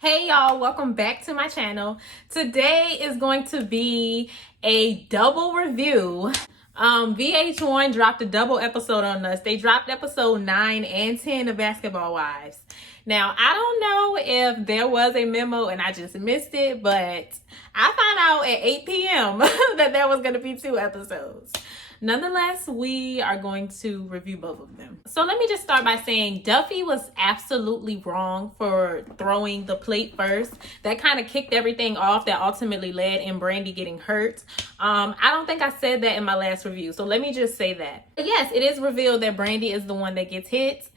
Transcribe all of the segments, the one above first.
Hey y'all, welcome back to my channel. Today is going to be a double review. VH1 dropped a double episode on us. They dropped episode 9 and 10 of Basketball Wives. Now, I don't know if there was a memo and I just missed it, but I found out at 8 p.m. that there was going to be 2 episodes. Nonetheless, we are going to review both of them. So let me just start by saying Duffy was absolutely wrong for throwing the plate first. That kind of kicked everything off that ultimately led in Brandy getting hurt. I don't think I said that in my last review, so let me just say that. But yes, it is revealed that Brandy is the one that gets hit.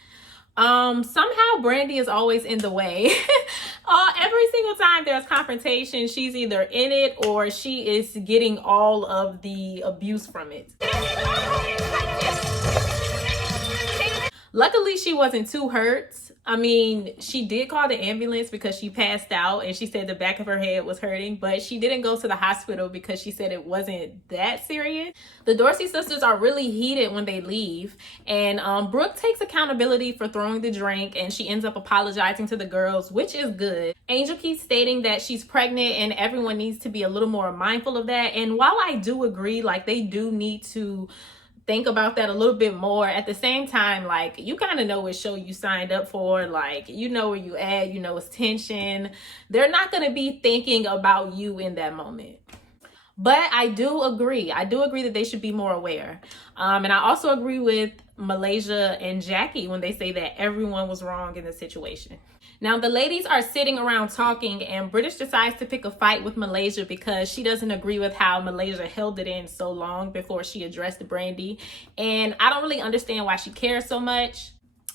Somehow Brandy is always in the way. Every single time there's confrontation, she's either in it or she is getting all of the abuse from it. Luckily, she wasn't too hurt. I mean, she did call the ambulance because she passed out and she said the back of her head was hurting, but she didn't go to the hospital because she said it wasn't that serious. The Dorsey sisters are really heated when they leave, and Brooke takes accountability for throwing the drink and she ends up apologizing to the girls, which is good. Angel keeps stating that she's pregnant and everyone needs to be a little more mindful of that. And while I do agree, like, they do need to think about that a little bit more, at the same time, like, you kind of know what show you signed up for. Like, you know where you at, you know it's tension. They're not going to be thinking about you in that moment. But I do agree that they should be more aware. And I also agree with Malaysia and Jackie when they say that everyone was wrong in the situation. Now, the ladies are sitting around talking, and British decides to pick a fight with Malaysia because she doesn't agree with how Malaysia held it in so long before she addressed Brandy. And I don't really understand why she cares so much.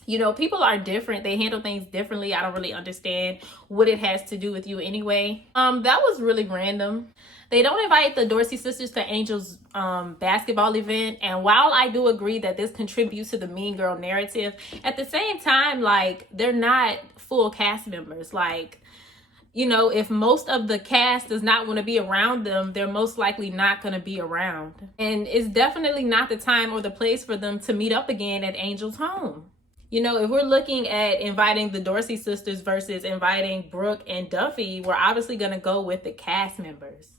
You know, people are different. They handle things differently. I don't really understand what it has to do with you anyway. That was really random. They don't invite the Dorsey sisters to Angel's basketball event. And while I do agree that this contributes to the mean girl narrative, at the same time, like, they're not full cast members. Like, you know, if most of the cast does not want to be around them, they're most likely not going to be around. And it's definitely not the time or the place for them to meet up again at Angel's home. You know, if we're looking at inviting the Dorsey sisters versus inviting Brooke and Duffy, we're obviously going to go with the cast members.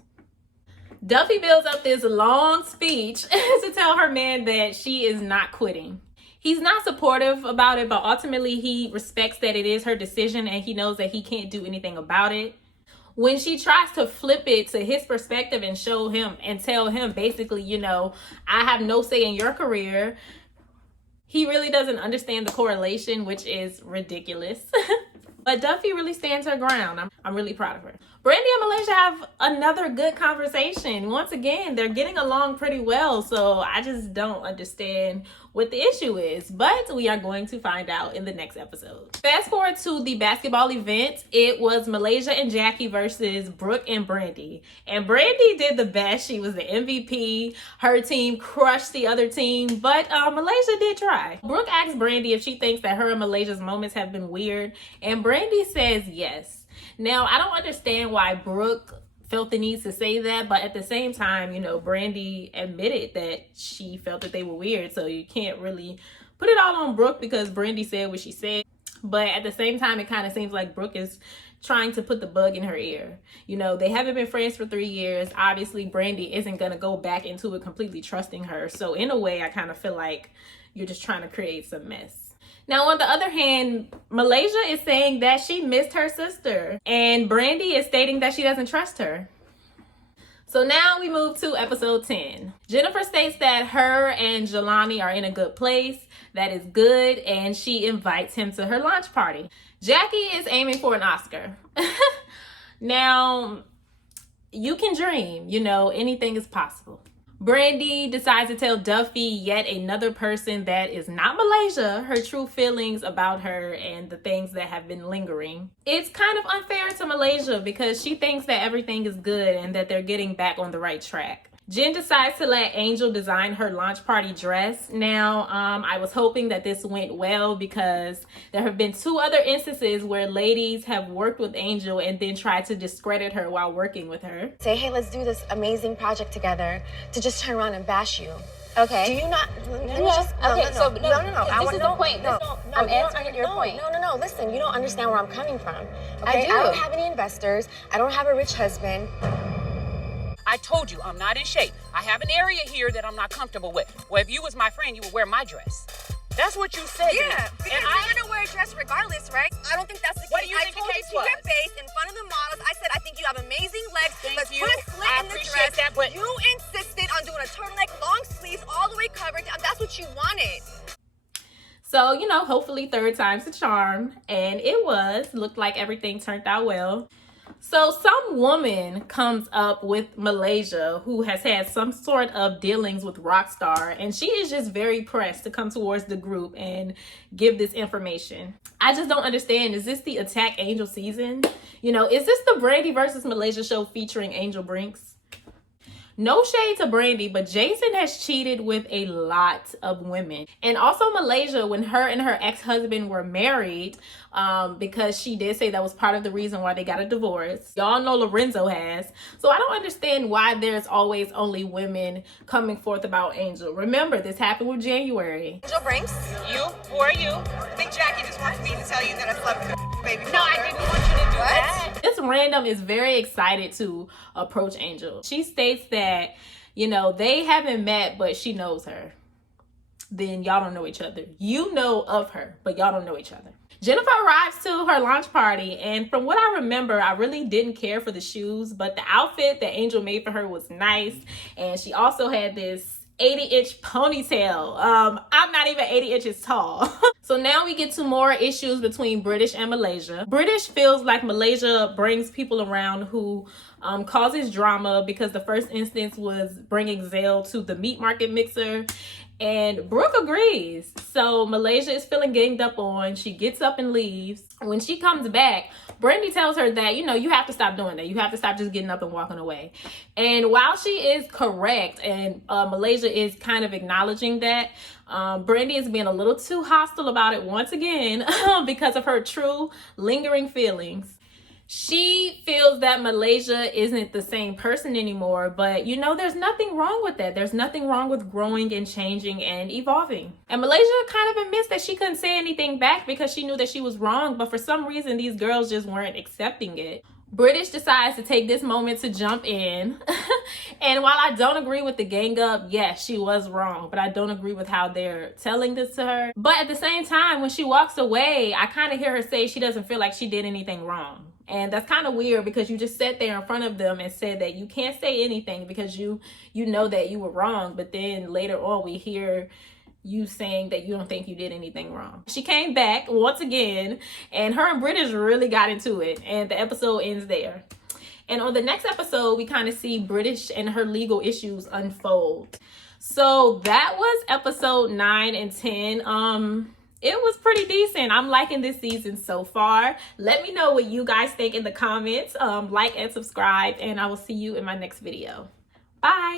Duffy builds up this long speech to tell her man that she is not quitting. He's not supportive about it, but ultimately he respects that it is her decision and he knows that he can't do anything about it. When she tries to flip it to his perspective and show him and tell him basically, you know, I have no say in your career, he really doesn't understand the correlation, which is ridiculous. But Duffy really stands her ground. I'm really proud of her. Brandy and Malaysia have another good conversation. Once again, they're getting along pretty well, so I just don't understand what the issue is. But we are going to find out in the next episode. Fast forward to the basketball event. It was Malaysia and Jackie versus Brooke and Brandy. And Brandy did the best. She was the MVP. Her team crushed the other team, but Malaysia did try. Brooke asked Brandy if she thinks that her and Malaysia's moments have been weird, and Brandy says yes. Now, I don't understand why Brooke felt the need to say that, but at the same time, you know, Brandy admitted that she felt that they were weird, so you can't really put it all on Brooke because Brandy said what she said. But at the same time, it kind of seems like Brooke is trying to put the bug in her ear. You know, they haven't been friends for 3 years. Obviously, Brandy isn't going to go back into it completely trusting her. So in a way, I kind of feel like you're just trying to create some mess. Now, on the other hand, Malaysia is saying that she missed her sister, and Brandy is stating that she doesn't trust her. So now we move to episode 10. Jennifer states that her and Jelani are in a good place. That is good, and she invites him to her launch party. Jackie is aiming for an Oscar. Now, you can dream, you know, anything is possible. Brandy decides to tell Duffy, yet another person that is not Malaysia, her true feelings about her and the things that have been lingering. It's kind of unfair to Malaysia because she thinks that everything is good and that they're getting back on the right track. Jen decides to let Angel design her launch party dress. Now, I was hoping that this went well because there have been 2 other instances where ladies have worked with Angel and then tried to discredit her while working with her. Say, hey, let's do this amazing project together, to just turn around and bash you. Okay. Do you not? Okay, so no. This is the point. I'm answering your point. No. Listen, you don't understand where I'm coming from. Okay? I do. I don't have any investors. I don't have a rich husband. I told you I'm not in shape. I have an area here that I'm not comfortable with. Well, if you was my friend, you would wear my dress. That's what you said. Yeah, to me. because you're gonna wear a dress regardless, right? I don't think that's the case. What do you think the case was? I told you to your face in front of the models. I said I think you have amazing legs. Let's you. put a slit I in the appreciate dress. that, but you insisted on doing a turtleneck, long sleeves, all the way covered. That's what you wanted. So, you know, hopefully third time's the charm. And it was. Looked like everything turned out well. So some woman comes up with Malaysia who has had some sort of dealings with Rockstar, and she is just very pressed to come towards the group and give this information. I just don't understand. Is this the Attack Angel season? You know, is this the Brandy versus Malaysia show featuring Angel Brinks? No shade to Brandy, but Jason has cheated with a lot of women. And also Malaysia, when her and her ex-husband were married, because she did say that was part of the reason why they got a divorce. Y'all know Lorenzo has. So I don't understand why there's always only women coming forth about Angel. Remember, this happened with January. Angel Brinks. you? Who are you? I think Jackie just wants me to tell you that I slept with baby. No, I didn't want you to do that. This random is very excited to approach Angel. She states that, you know, they haven't met, but she knows her. Then y'all don't know each other. You know of her, but y'all don't know each other. Jennifer arrives to her launch party, and from what I remember, I really didn't care for the shoes, but the outfit that Angel made for her was nice, and she also had this 80-inch ponytail. I'm not even 80 inches tall. So now we get to more issues between British and Malaysia. British feels like Malaysia brings people around who causes drama, because the first instance was bringing Zale to the meat market mixer, and Brooke agrees. So Malaysia is feeling ganged up on. She gets up and leaves. When she comes back, Brandy tells her that, you know, you have to stop doing that. You have to stop just getting up and walking away. And while she is correct, and Malaysia is kind of acknowledging that, Brandy is being a little too hostile about it once again because of her true lingering feelings. She feels that Malaysia isn't the same person anymore, but you know, there's nothing wrong with that. There's nothing wrong with growing and changing and evolving. And Malaysia kind of admits that she couldn't say anything back because she knew that she was wrong, but for some reason these girls just weren't accepting it. British decides to take this moment to jump in. And while I don't agree with the gang up, yes, she was wrong, but I don't agree with how they're telling this to her. But at the same time, when she walks away, I kind of hear her say she doesn't feel like she did anything wrong. And that's kind of weird, because you just sat there in front of them and said that you can't say anything because you know that you were wrong. But then later on, we hear you saying that you don't think you did anything wrong. She came back once again, and her and British really got into it, and the episode ends there. And on the next episode, we kind of see British and her legal issues unfold. So that was episode 9 and 10. It was pretty decent. I'm liking this season so far. Let me know what you guys think in the comments. Like and subscribe, and I will see you in my next video. Bye.